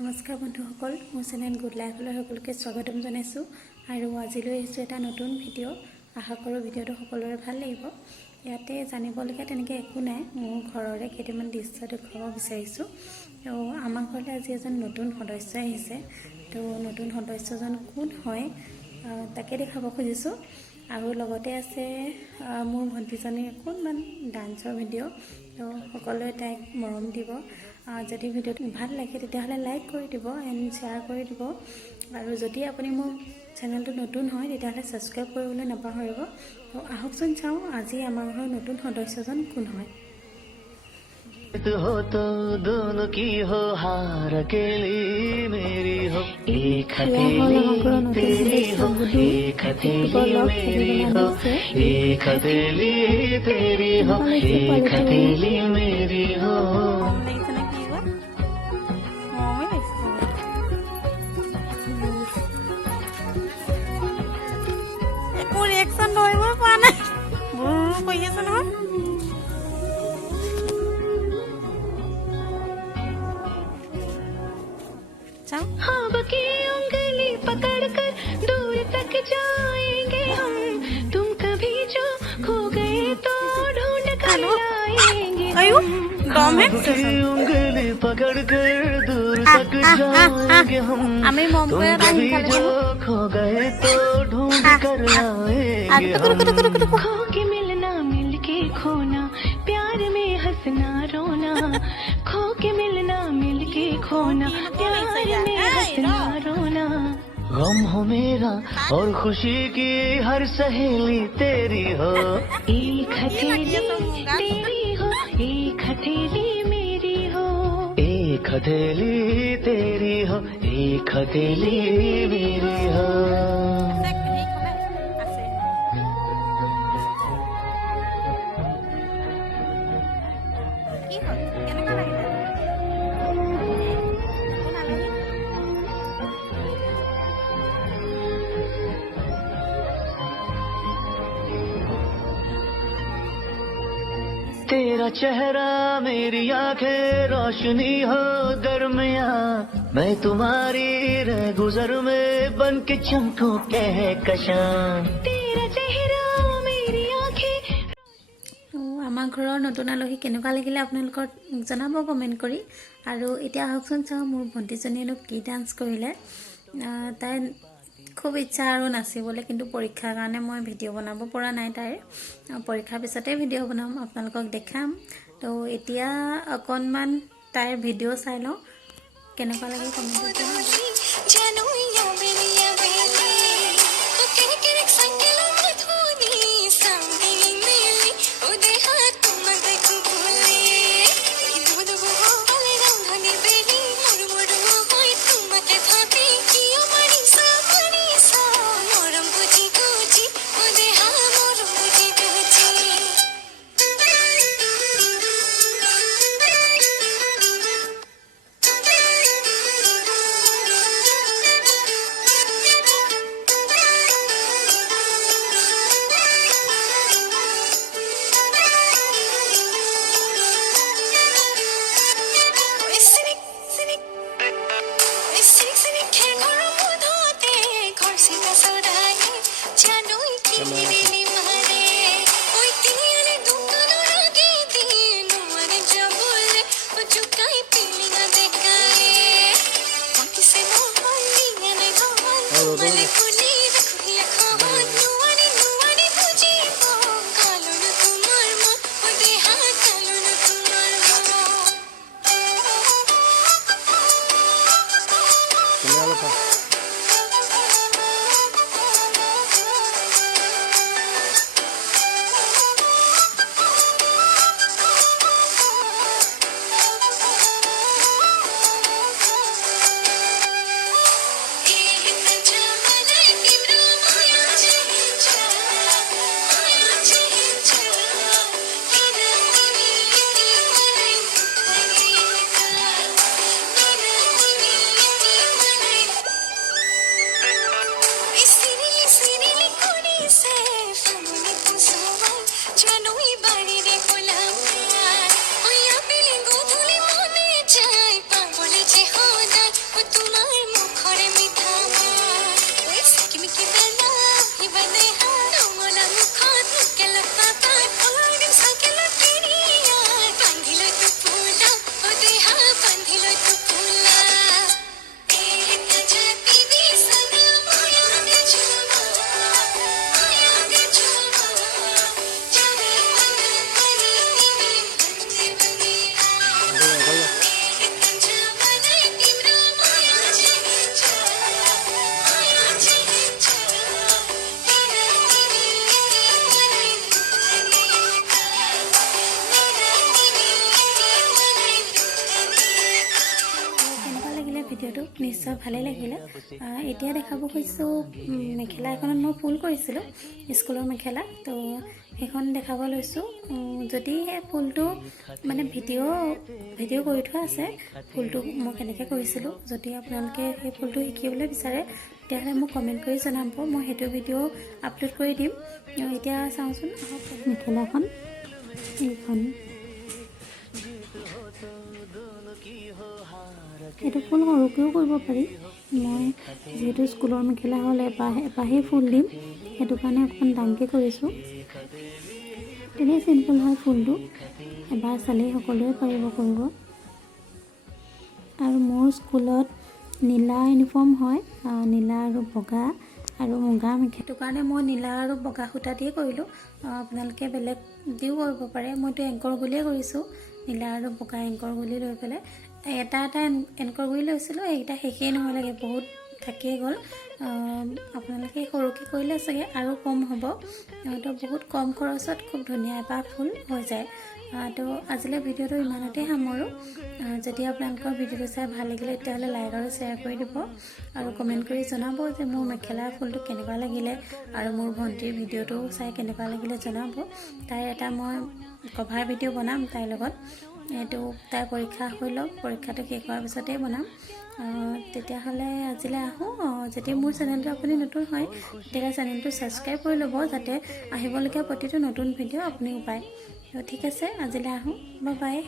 নমস্কাৰ বন্ধুসকল, মোৰ চেনেল গুড লাইফলৈ সকলোকে স্বাগতম জনাইছোঁ। আৰু আজিলৈ আহিছোঁ এটা নতুন ভিডিঅ'। আশা কৰোঁ ভিডিঅ'টো সকলোৰে ভাল লাগিব। ইয়াতে জানিবলগীয়া তেনেকৈ একো নাই, মোৰ ঘৰৰে কেইটামান দৃশ্য দেখুৱাব বিচাৰিছোঁ। তো আমাৰ ঘৰলৈ আজি এজন নতুন সদস্য আহিছে। তো নতুন সদস্যজন কোন হয় তাকে দেখাব খুজিছোঁ। আৰু লগতে আছে মোৰ ভণ্টিজনীৰ অকণমান ডান্সৰ ভিডিঅ'। তো সকলোৱে তাইক মৰম দিব। যদি ভিডিঅ'টো ভাল লাগে তেতিয়াহ'লে লাইক কৰি দিব এণ্ড শ্বেয়াৰ কৰি দিব। আৰু যদি আপুনি মোৰ চেনেলটো নতুন হয় তেতিয়াহ'লে ছাবস্ক্ৰাইব কৰিবলৈ নাপাহৰিব। তো আহকচোন চাওঁ আজি আমাৰ ঘৰৰ নতুন সদস্যজন কোন হয়। हो तो दोनों की हो हार अकेली मेरी हो एक हथेली तेरी हो एक हथेली मेरी हो एक हथेली तेरी हो एक हथेली मेरी हो। একো ৰিয়েকশ্যন ধৰিবই পৰা নাই, ভুৰ কৰি আছে নহয়। ख्वाब की उंगली पकड़कर दूर तक जाएंगे हम, तुम कभी जो खो गए तो ढूंढ कर लाएंगे। ख्वाब की उंगली पकड़कर दूर तक जाएंगे हम, तुम कभी जो खो गए तो ढूंढ कर लाएंगे। खो के मिलना मिल के खोना, प्यार में हंसना रोना, खो के मिलना मिल के खोना, प्यार में हंसना रोना। गम हो मेरा और खुशी की हर सहेली तेरी हो एक हथेली तेरी हो एक हथेली मेरी हो एक हथेली तेरी हो एक हथेली मेरी हो। तेरा चेहरा मेरी आंखें रोशनी हो दरमिया, मैं तुम्हारी रह गुजर में बन के चमकूं कहकशां। तेरा चेहरा मेरी आंखें। আমাৰ ঘৰৰ নতুন আলহী কেনেকুৱা লাগিলে আপোনালোকৰ জনাব কমেণ্ট কৰি। আৰু এতিয়া আহকচোন চাওঁ মোৰ ভণ্টিজনীয়েনো কি ডান্স কৰিলে। তাই খুব ইচ্ছা আৰু নাচিবলৈ, কিন্তু পৰীক্ষাৰ কাৰণে মই ভিডিঅ' বনাব পৰা নাই তাইৰ। পৰীক্ষাৰ পিছতে ভিডিঅ' বনাম, আপোনালোকক দেখাম। তো এতিয়া অকণমান তাইৰ ভিডিঅ' চাই লওঁ, কেনেকুৱা লাগে কমেণ্টত জনাব। ভিডিঅ'টো নিশ্চয় ভালেই লাগিলে। এতিয়া দেখাব খুজিছোঁ মেখেলা এখনত মই ফুল কৰিছিলোঁ, স্কুলৰ মেখেলা। তো সেইখন দেখাব লৈছোঁ। যদি সেই ফুলটো মানে ভিডিঅ' কৰি থোৱা আছে, ফুলটো মই কেনেকৈ কৰিছিলোঁ। যদি আপোনালোকে সেই ফুলটো শিকিবলৈ বিচাৰে তেতিয়াহ'লে মোক কমেণ্ট কৰি জনাব, মই সেইটো ভিডিঅ' আপলোড কৰি দিম। এতিয়া চাওঁচোন মেখেলাখন, এইখন এইটো ফুল সৰুকৈও কৰিব পাৰি। মই যিহেতু স্কুলৰ মেখেলা হ'ল এপাহেই ফুল দিম, সেইটো কাৰণে অকণমান ডাঙৰকৈ কৰিছোঁ। তেনেই চিম্পুল হয় ফুলটো, এবাৰ চালেই সকলোৱে পাৰিব কৰিব। আৰু মোৰ স্কুলত নীলা ইউনিফৰ্ম হয়, নীলা আৰু বগা আৰু মুগা মেখেলা। সেইটো কাৰণে মই নীলা আৰু বগা সূতা দিয়ে কৰিলোঁ। আপোনালোকে বেলেগ দিও কৰিব পাৰে। মইতো এংকৰ গুলিয়ে কৰিছোঁ, নীলা আৰু বগা এংকৰ গুলি লৈ পেলাই। এটা এংকৰ গুলি লৈছিলোঁ, এইকেইটা শেষেই নহ'লেগৈ, বহুত থাকিয়ে গ'ল। আপোনালোকে সৰুকৈ কৰিলে চাগে আৰু কম হ'ব। তো বহুত কম খৰচত খুব ধুনীয়া এপাহ ফুল হৈ যায়। তো আজিলৈ ভিডিঅ'টো ইমানতে সামৰোঁ। যদি আপোনালোকৰ ভিডিঅ'টো চাই ভাল লাগিলে তেতিয়াহ'লে লাইক আৰু শ্বেয়াৰ কৰি দিব, আৰু কমেণ্ট কৰি জনাব যে মোৰ মেখেলাৰ ফুলটো কেনেকুৱা লাগিলে, আৰু মোৰ ভণ্টিৰ ভিডিঅ'টো চাই কেনেকুৱা লাগিলে জনাব। তাইৰ এটা মই কভাৰ ভিডিঅ' বনাম তাইৰ লগত। এইটো তাইৰ পৰীক্ষা হৈ লওক, পৰীক্ষাটো শেষ হোৱাৰ পিছতেই বনাম। তেতিয়াহ'লে আজিলৈ আহোঁ। যদি মোৰ চেনেলটো আপুনি নতুন হয় তেতিয়াহ'লে চেনেলটো ছাবস্ক্ৰাইব কৰি ল'ব, যাতে আহিবলগীয়া প্ৰতিটো নতুন ভিডিঅ' আপুনিও পায়। ঠিক আছে, আজিলৈ আহোঁ। Bye bye.